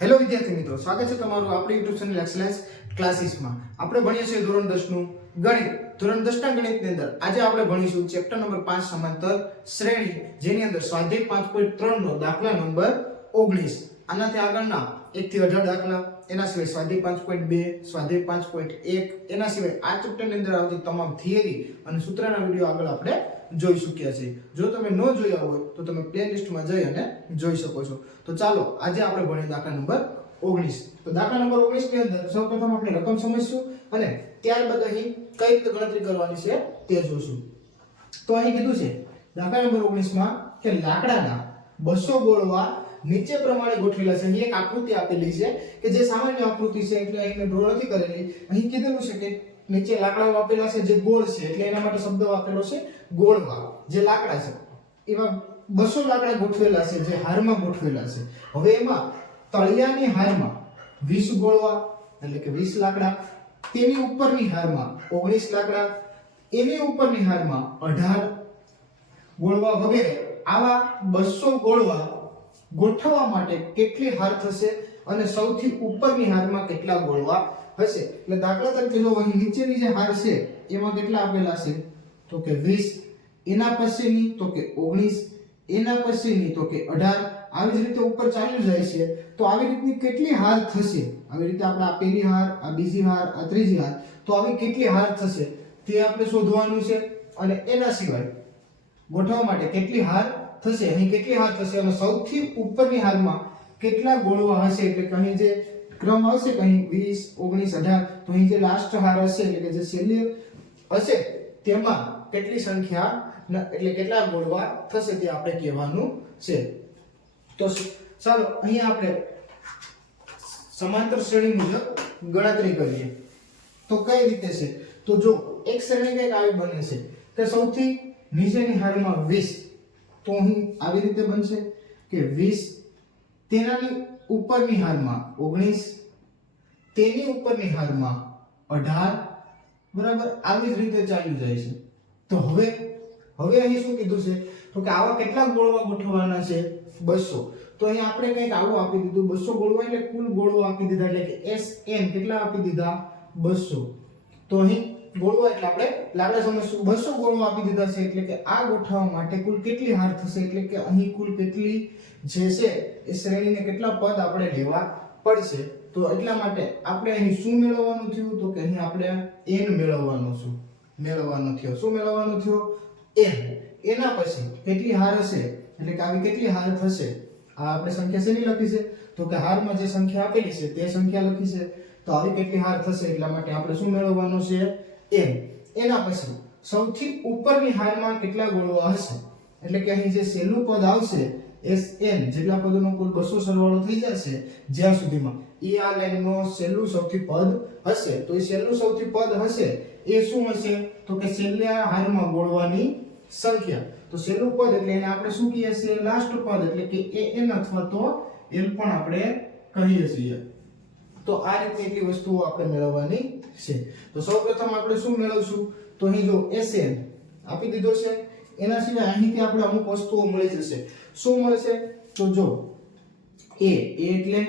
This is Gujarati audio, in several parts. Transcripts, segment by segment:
હેલો વિદ્યાર્થી મિત્રો, સ્વાગત છે તમારું આપણી YouTube ચેનલ એક્સેલન્સ ક્લાસીસમાં. આપણે ભણીએ છીએ ધોરણ 10 નું ગણિત. ધોરણ 10 ના ગણિતની અંદર આજે આપણે ભણીશું ચેપ્ટર નંબર 5 સમાંતર શ્રેણી, જેની અંદર સ્વાધ્યાય 5.3 નો દાખલા નંબર 19. આનાથી આગળના 1 થી 18 દાખલા, એના સિવાય સ્વાધ્યાય 5.2, સ્વાધ્યાય 5.1, એના સિવાય આ ચેપ્ટરની અંદર આવતી તમામ થિયરી અને સૂત્રના વિડિયો આગળ આપણે જોઈ ચૂક્યા છે. જો તમે ન જોયા હોય તો તમે પ્લેલિસ્ટમાં જઈ અને જોઈ શકો છો. તો ચાલો આજે આપણે ભણીએ દાખલા નંબર 19. તો દાખલા નંબર 19 ની અંદર સૌપ્રથમ આપણે રકમ સમજીશું અને ત્યારબાદ અહીં કઈ રીતે ગણતરી કરવાની છે તે જોશું. તો અહીં કીધું છે દાખલા નંબર 19 માં કે લાકડાના 200 ગોળવા નીચે પ્રમાણે ગોઠવેલા છે. અહીં એક આકૃતિ આપેલી છે કે જે સામાન્ય આકૃતિ છે, એટલે અહીં મેં ડ્રો નથી કરેલી. અહીં કીધેલું છે કે નીચે લાકડાઓ આપેલા છે જે ગોળ છે, એટલે એના માટે શબ્દ વાપરેલો છે ગોળવા. જે લાકડા છે એમાં 200 લાકડા ગોઠવેલા છે જે હારમાં ગોઠવેલા છે. હવે એમાં તળિયાની હારમાં 20 ગોળવા એટલે કે 20 લાકડા, તેની ઉપરની હારમાં 19 લાકડા, એની ઉપરની હારમાં 18 ગોળવા વગેરે આવા 200 ગોળવા ગોઠવવા માટે કેટલી હાર થશે અને સૌથી ઉપરની હારમાં કેટલા ગોળવા હશે. એટલે દાખલા તરીકે જો અહીં નીચેની જે હાર છે એમાં કેટલા આપેલા છે તો કે 20, એના પછીની તો કે 19, એના પછીની તો કે 18, આવી જ રીતે ઉપર ચાલ્યું જાય છે. તો આવી રીતની કેટલી હાર થશે, આવી રીતે આપણે આ પહેલી હાર, આ બીજી હાર, આ ત્રીજી હાર, તો આવી કેટલી હાર થશે તે આપણે શોધવાનું છે. અને એના સિવાય ગોઠવવા માટે કેટલી હાર થશે, અહીં કેટલી હાર થશે અને સૌથી ઉપરની હારમાં કેટલા ગોળવા હશે. એટલે કે અહીં જે ક્રમ આવશે કે અહીં 20, 19, 18, તો અહીં જે લાસ્ટ હાર હશે એટલે કે જે છેલ્લી હશે તેમાં કેટલી સંખ્યા એટલે કેટલા ગોળવા થશે તે આપણે કહેવાનું છે. તો ચાલો અહીંયા આપણે સમાંતર શ્રેણી મુજબ ગણતરી કરીએ. તો કઈ રીતે છે તો જો એક શ્રેણી કંઈક આવી બને છે કે સૌથી નીચેની હારમાં 20, તો અહીં આવી રીતે બનશે કે 20, તેનાની ઉપરની હારમાં 19, તેની ઉપરની હારમાં 18, બરાબર આવી જ રીતે ચાલ્યું જાય છે. તો હવે અહીં શું કીધું છે તો કે આવા કેટલા ગોળવા ગોઠવવાના છે 200. તો અહીં આપણે કંઈક આવું આપી દીધું 200 ગોળવા એટલે કુલ ગોળવા આપી દીધા, એટલે કે SN કેટલા આપી દીધા 200. તો અહીં ગોળવા એટલે આપણે લાકડા સમજશું 200 ગોળવા આપી દીધા છે, એટલે કે આ ગોઠવવા માટે કુલ કેટલી હાર થશે, એટલે કે અહીં કુલ કેટલી જે છે એ શ્રેણીને કેટલા પદ આપણે લેવા પડશે. તો એટલા માટે આપણે અહીં શું મેળવવાનું થયું તો કે અહીં આપણે n મેળવવાનું થયો. શું મેળવવાનું થયો n. એના પછી કેટલી હાર હશે એટલે કે આવી કેટલી હાર થશે, આ આપણે સંખ્યા શેની લખી છે તો કે હારમાં જે સંખ્યા આપેલી છે તે સંખ્યા લખી છે. તો આવી કેટલી હાર થશે એટલા માટે આપણે શું મેળવવાનું છે n. એના પછી સૌથી ઉપરની હારમાં કેટલા ગોળવા હશે, એટલે કે અહીં જે છેલ્લું પદ આવશે Sn, જેટલા પદોનો કુલ 200 સરવાળો થઈ જશે જ્યાં સુધીમાં એ આ લાઈનનો છેલ્લું સૌથી પદ હશે. તો એ છેલ્લું સૌથી પદ હશે એ શું હશે તો કે છેલ્લા હારમાં ગોળવાની સંખ્યા. તો છેલ્લું પદ એટલે એને આપણે શું કહીએ છીએ લાસ્ટ પદ, એટલે કે an અથવા તો l પણ આપણે કહીએ છીએ. તો આ રીતે એટલી વસ્તુઓ આપણે મેળવવાની છે. તો સૌપ્રથમ આપણે શું મેળવશું તો અહીં જો Sn આપી દીધો છે, એના સિવાય અહીંથી આપણે અમુક વસ્તુઓ મળી જશે. શું મળશે તો જો a એટલે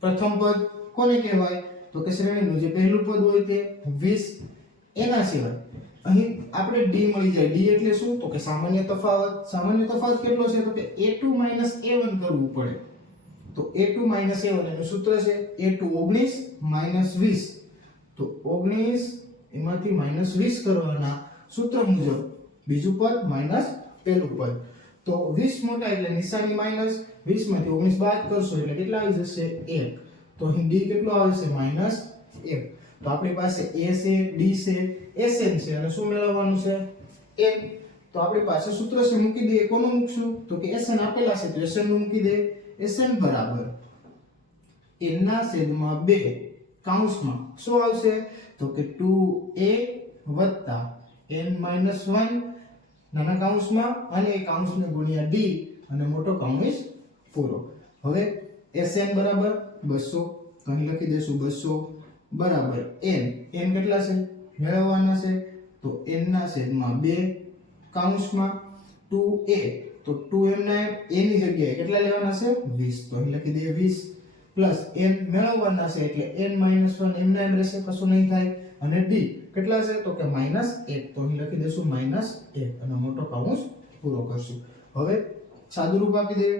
પ્રથમ પદ કોને કહેવાય તો કે શ્રેણીનું જે પહેલું પદ હોય તે 20. એના સિવાય અહીં આપણે d મળી જાય. d એટલે શું તો કે સામાન્ય તફાવત. સામાન્ય તફાવત કેટલો છે તો કે a2 - a1 કરવું પડે. તો a2 - a1 એનું સૂત્ર છે a2 19 - 20. તો 19 એમાંથી -20 કરવાના સૂત્ર મુજબ બીજું પદ માઈનસ પહેલું પદ. તો 20 મોટા એટલે નિશાની માઈનસ, 20 માંથી 19 બાદ કરશો એટલે કેટલા આવી જશે 1. તો અહીં d કેટલો આવે છે -1. તો આપણી પાસે a છે, d છે, Sn છે અને શું મેળવવાનું છે n. તો આપણી પાસે સૂત્ર છે, મૂકી દઈએ. કોનું મૂકશું તો કે Sn આપેલા છે તો Sn નું મૂકી દે. Sn બરાબર n ના છેદમાં 2 કૌંસમાં શું આવશે તો કે 2a વત્તા n - 1 નાના કૌંસમાં અને એ કૌંસને ગુણ્યા d અને મોટો કૌંસ પૂરો. હવે Sn બરાબર 200, અહીં લખી દેશું 200 બરાબર n. n કેટલા છે મેળવવાના છે તો n ના છેદમાં 2 કૌંસમાં 2a, તો 2m ના a ની જગ્યાએ કેટલા લેવાના છે 20. તો અહીં લખી દઈએ 20 પ્લસ n મેળવવાના છે એટલે n-1 એમના એમ રહેશે, કશું નહીં થાય. અને d કેટલા છે તો કે -1, તો અહીં લખી દઈશું -1 અને મોટો કૌંસ પૂરો કરશું. હવે સાદું રૂપ આપી દઈએ.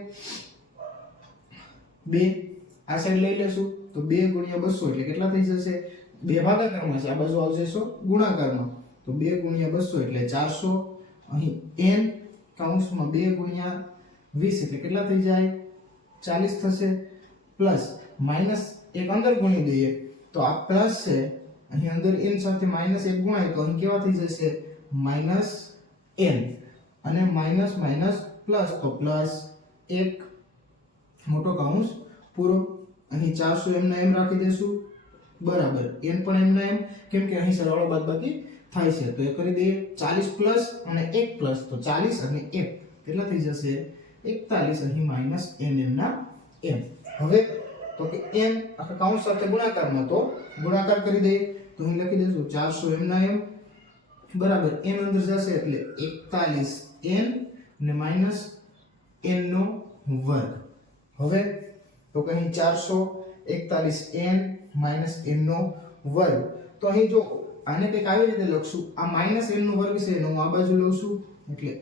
2 આ સાઈડ લઈ લેશું તો 2 × 200 એટલે કેટલા થઈ જશે? 2 ભાગાકારમાં છે, આ બાજુ આવશે શું? ગુણાકારમાં. તો 2 × 200 એટલે 400. અહીં n કૌંસમાં 2 × 20 એટલે કેટલા થઈ જાય? 40 થશે. પ્લસ માઈનસ એક અંદર ગુણી દઈએ તો આ પ્લસ છે, અહીં અંદર n સાથે -1 ગુણાય તો અહીં કેવા થઈ જશે? -n. અને માઈનસ માઈનસ પ્લસ તો +1 મોટો કૌંસ પૂરો. અહીં 400 એમના એમ રાખી દેશું બરાબર, n પણ એમના એમ, કેમ કે અહીં સરવાળો બાદબાકી થાય છે તો એ કરી દઈએ. 40 પ્લસ અને 1 પ્લસ તો 40 અને 1 કેટલા થઈ જશે? 41. અહીં -n એમના એમ. હવે તો કે n આખા કૌંસ સાથે ગુણાકારમાં તો ગુણાકાર કરી દઈએ તો અહીં લખી દઈશું 400 એમના એમ બરાબર, n અંદર જશે એટલે 41n ને માઈનસ n નો વર્ગ. હવે તો કે અહીં 441n માઈનસ n નો વર્ગ. તો અહીં જો આને કંઈક આવી રીતે લખશું, આ માઈનસ n નો વર્ગ છે એનો હું આ બાજુ લઉં છું એટલે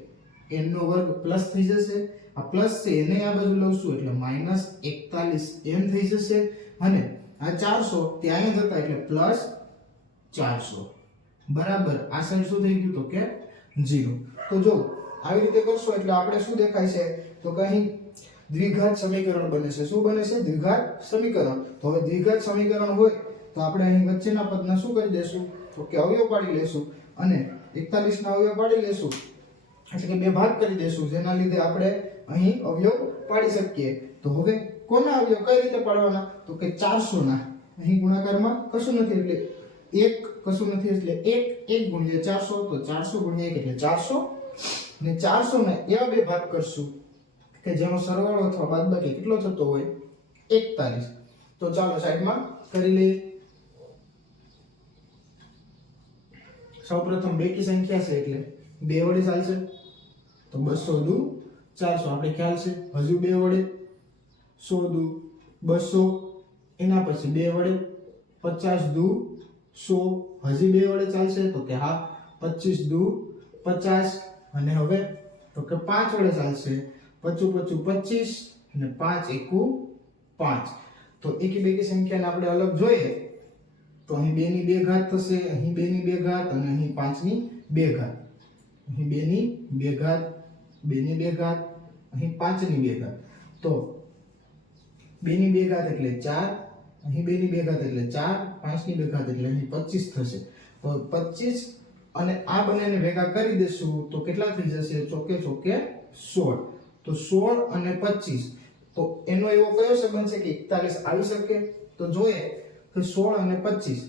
n નો વર્ગ પ્લસ થઈ જશે, આ પ્લસ છે એને આ બાજુ લઉં છું એટલે -41n થઈ જશે. અને આ 400 ત્યાં અહીંયા જતા એટલે +400 બરાબર. આ સાઈડ શું થઈ ગયું તો કે 0. તો જો આવી રીતે કરશો એટલે આપણે શું દેખાય છે તો કે અહીં દ્વિઘાત સમીકરણ બને છે. શું બને છે? દ્વિઘાત સમીકરણ. તો હવે દ્વિઘાત સમીકરણ હોય તો આપણે અહીં વચ્ચેના પદના શું કરી દેશું તો કે અવયવ પાડી લેશું અને 41 ના અવયવ પાડી લેશું એટલે કે બે ભાગ કરી દેશું, જેના લીધે આપણે અહીં અવયવ પાડી શકીએ. તો હવે કોના અવયવ કઈ રીતે પાડવાના તો કે 400 ના. અહીં ગુણાકારમાં કશું નથી એટલે 1 કશું નથી એટલે 1 × 400 તો 400 × 1 એટલે 400 ને 400 ને એવા બે ભાગ કરશું કે જેનો સરવાળો અથવા બાદબાકી કેટલો થતો હોય? 41. તો ચાલો સાઈડમાં કરી લઈએ. સૌપ્રથમ બેકી સંખ્યા છે એટલે 2 વડે ચાલશે તો 200 દુ 400 આપણે ખ્યાલ છે. હજુ 2 વડે 100 દુ 200, એના પછી 2 વડે 50 દુ 100, હજી 2 વડે ચાલશે તો કે હા 25 દુ 50. અને હવે તો કે 5 વડે ચાલશે, 25 25 અને 5 એકુ 5. તો એકી બેકી સંખ્યાને આપણે અલગ જોઈએ તો અહીં 2 ની 2 ઘાત થશે, અહીં 2 ની 2 ઘાત અને અહીં 5 ની 2 ઘાત. અહીં 2 ની 2 ઘાત, 2 ની 2 ઘાત, અહીં 5 ની 2 ઘાત. તો 2 ની 2 ઘાત એટલે 4, અહીં 2 ની 2 ઘાત એટલે 4, 5 ની 2 ઘાત એટલે અહીં 25 થશે. તો 25 અને આ બંનેને ભેગા કરી દેશું તો કેટલા થઈ જશે? ચોકે ચોકે 16. તો 16 અને 25 તો એનો એવો કયો સંબંધ છે કે 41 આવી શકે? તો જોઈએ કે 16 અને 25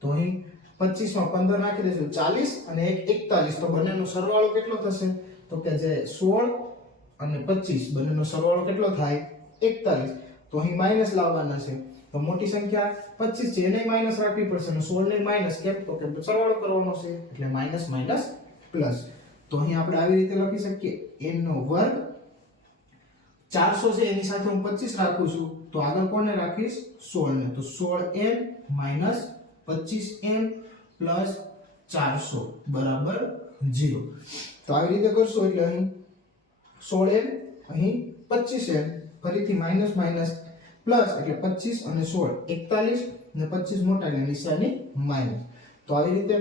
તો અહીં 25 માં 15 નાખી દેશું 40 અને 1 41 તો બંનેનો સરવાળો કેટલો થશે તો કે જે 16 અને 25 બંનેનો સરવાળો કેટલો થાય? 41. તો અહીં માઈનસ લાવવાના છે તો મોટી સંખ્યા 25 છે એને માઈનસ રાખવી પડશે અને 16 ને માઈનસ કેમ તો કે સરવાળો કરવાનો છે એટલે માઈનસ માઈનસ પ્લસ. તો અહીં આપણે આવી રીતે લખી શકીએ n નો વર્ગ 400 છે એની સાથે હું 25 રાખું છું તો આગળ કોને રાખીશ? 16 ને. તો 16n માઈનસ 25n પ્લસ 400 બરાબર 0. તો આવી રીતે કરશો એટલે અહીં 16n અહીં 25n ફરીથી માઈનસ માઈનસ પ્લસ એટલે 25 અને 16 41 અને 25 મોટા એટલે નિશાની માઈનસ. તો આવી રીતે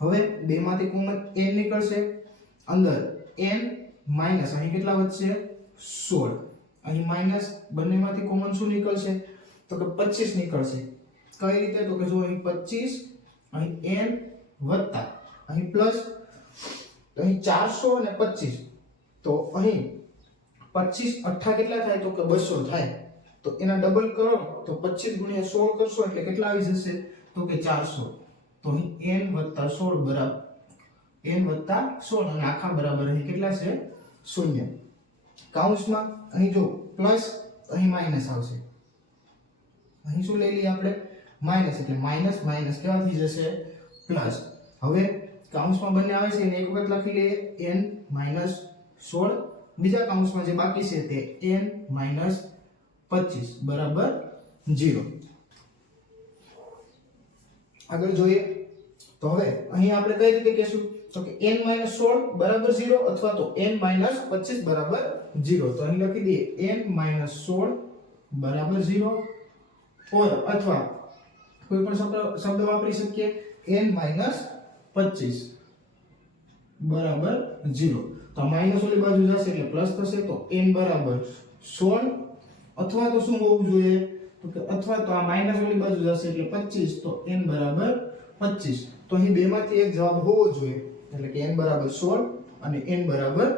હવે બે માંથી કોમન n નીકળશે, અંદર n માઈનસ અહીં કેટલા વધશે? 16. અહીં માઈનસ બંનેમાંથી કોમન શું નીકળશે તો કે 25 નીકળશે. કઈ રીતે તો કે જો અહીં 25 અહીં n વત્તા અહીં પ્લસ તો અહીં 400 અને 25 તો અહીં 25 અઠ્ઠા કેટલા થાય તો કે 200 થાય. તો એના ડબલ કરો તો 25 × 16 કરશો એટલે કેટલા આવી જશે તો કે 400. તો અહીં n + 16 બરાબર n + 16 અને આખા બરાબર અહીં કેટલા છે? 0. કૌંસમાં અહીં જો પ્લસ અહીં માઈનસ આવશે, અહીં શું લઈ લઈએ આપણે? માઈનસ એટલે માઈનસ માઈનસ કેવા થઈ જશે? પ્લસ. હવે કૌંસમાં બંને આવે છે એને એક વખત લખી લઈએ n - 16, બીજા કૌંસમાં જે બાકી છે તે n - 25 બરાબર 0. આગળ જોઈએ તો હવે અહીં આપણે કઈ રીતે કહેશું તો કે n-16 બરાબર 0 અથવા તો n-25 બરાબર 0. તો અહીં લખી દઈએ n-16 બરાબર 0 ઓર અથવા કોઈ પણ શબ્દ વાપરી શકીએ n-25 બરાબર 0. તો માઈનસ ઓલી બાજુ જશે એટલે પ્લસ થશે તો n બરાબર 16 અથવા તો શું હોવું જોઈએ તો કે અથવા તો આ માઈનસ ઓલી બાજુ જશે એટલે 25 તો n બરાબર 25. તો અહીં બેમાંથી એક જવાબ હોવો જોઈએ એટલે કે n બરાબર 16 અને n બરાબર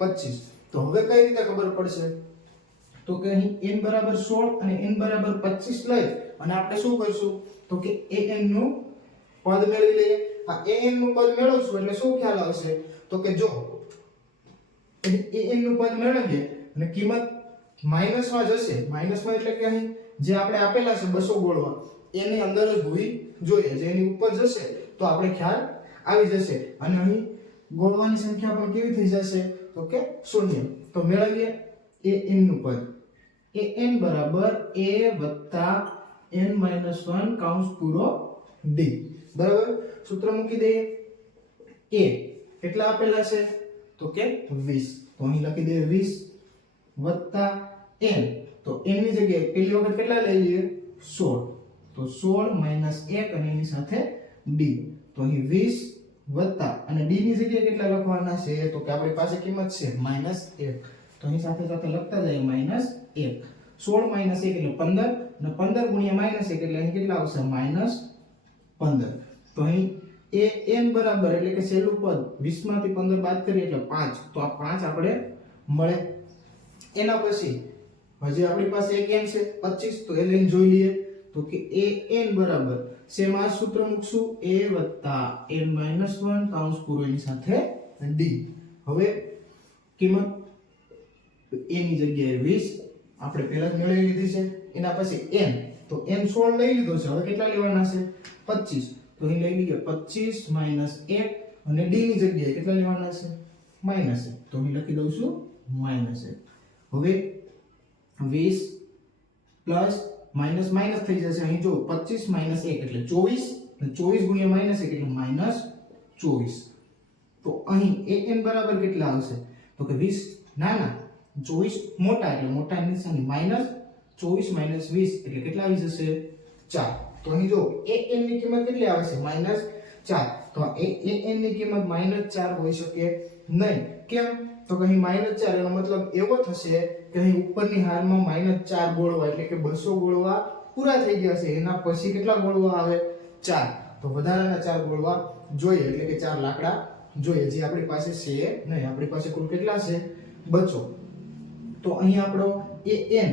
25. તો હવે કઈ રીતે ખબર પડશે તો કે અહીં n બરાબર 16 અને n બરાબર 25 લઈ અને આપણે શું કરશું તો કે an નું પદ મેળવી લઈએ. આ an નું પદ મેળવશું એટલે શું ખ્યાલ આવશે તો કે જો an નું પદ મેળવીએ અને કિંમત માઈનસમાં જશે, માઈનસમાં એટલે કે અહીં જે આપણે આપેલા છે 200 ગોળવા એની અંદર જ હોવી જોઈએ. જે એની ઉપર જશે તો આપણે ખ્યાલ આવી જશે અને અહીં ગોળવાની સંખ્યા પણ કેવી થઈ જશે તો કે 0. તો મેળવીએ an નું પદ an બરાબર a + n-1 કૌંસ પૂરો d બરાબર. સૂત્ર મૂકી દઈએ. a કેટલા આપેલા છે તો કે 20. તો અહીં લખી દઈએ 20 + n. તો n ની જગ્યાએ પહેલી વખત કેટલા લઈ લઈએ 16. તો 16 - 1 અને એની સાથે d. તો અહીં 20 અને d ની જગ્યાએ કેટલા લખવાના છે તો કે આપણી પાસે કિંમત છે -1. તો અહીં સાથે સાથે લખતા જઈએ -1. 16 - 1 એટલે 15 અને 15 ગુણ્યા -1 એટલે અહીં કેટલા આવશે -15. તો અહીં an બરાબર એટલે કે છેલ્લું પદ 20 માંથી 15 બાદ કરીએ એટલે 5. તો આ 5 આપણે મળે. એના પછી હજી આપણી પાસે એક n છે 25. તો એ લઈને જોઈ લઈએ તો કે an બરાબર શેમાં સૂત્ર મૂકશું a + n-1 કૌંસ પૂરો એની સાથે d. હવે કિંમત a ની જગ્યાએ 20 આપણે પહેલા જ મેળવી લીધી છે. એના પછી n તો n 16 લઈ લીધો છે. હવે કેટલા લેવાના છે 25. તો અહીં લઈ લઈએ 25 - 1 અને d ની જગ્યાએ કેટલા લેવાના છે -1. તો અહીં લખી દઉં છું -1. હવે 20 પ્લસ માઈનસ માઈનસ થઈ જશે. અહીં જો 25 - 1 એટલે 24 અને 24 ગુણ્યા -1 એટલે -24. તો અહીં an બરાબર કેટલા આવશે તો કે 20 નાના 24 મોટા એટલે મોટા નિશાની માઈનસ 24 - 20 એટલે કેટલા આવી જશે 4. તો અહીં જો an ની કિંમત કેટલી આવે છે -4. તો an ની કિંમત -4 હોઈ શકે નહીં. કેમ તો કે અહીં -4 એનો મતલબ એવો થશે કે અહીં ઉપરની હારમાં -4 ગોળવા એટલે કે 200 ગોળવા પૂરા થઈ ગયા છે. એના પછી કેટલા ગોળવા આવે 4. તો વધારાના 4 ગોળવા જોઈએ એટલે કે 4 લાકડા જોઈએ જે આપણી પાસે છે નહીં. આપણી પાસે કુલ કેટલા છે 200. તો અહીં આપણો an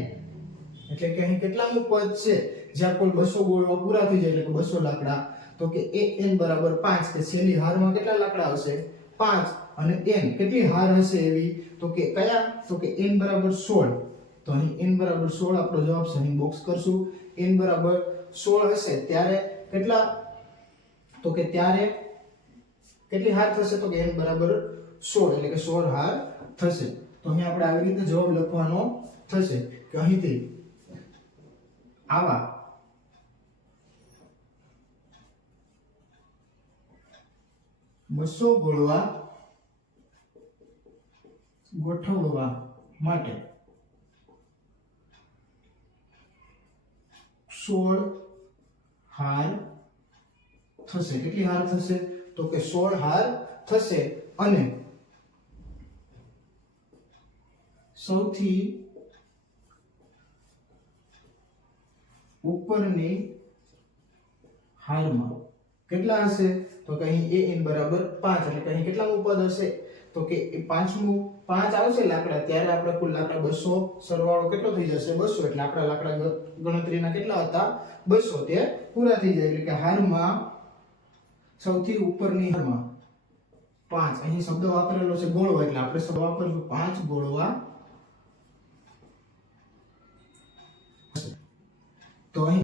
એટલે કે અહીં કેટલામું પદ છે જ્યાં કુલ 200 ગોળવા પૂરા થઈ જાય એટલે કે 200 લાકડા. તો કે an બરાબર 5 કે છેલ્લી હારમાં કેટલા લાકડા આવશે 5 અને n કેટલી હાર હશે એવી તો કે કયા તો કે n બરાબર 16. તો અહીં n બરાબર 16 આપણો જવાબ છે. અહીં બોક્સ કરશું. n બરાબર 16 હશે ત્યારે કેટલા તો કે ત્યારે કેટલી હાર થશે તો કે n બરાબર 16 એટલે કે 16 હાર થશે. તો અહીં આપણે આવી રીતે જવાબ લખવાનો થશે કે અહીંથી આવા બસો ગોળવા ગોઠવવા માટે 16 હાર થશે. કેટલી હાર થશે તો કે 16 હાર થશે અને સૌથી ઉપરની હારમાં કેટલા હશે તો કે અહીં an બરાબર 5 એટલે કે અહીં કેટલામું પદ હશે તો કે પાંચમું 5 આવશે લાકડા ત્યારે આપણે કુલ લાકડા 200 સરવાળો કેટલો થઈ જશે 200 એટલે આપણા લાકડા ગણતરીના કેટલા હતા 200 તે પૂરા થઈ જાય એટલે કે હારમાં સૌથી ઉપરની હારમાં 5 અહીં શબ્દ વાપરેલો છે ગોળવા એટલે આપણે શબ્દ વાપરશું 5 ગોળવા. તો અહીં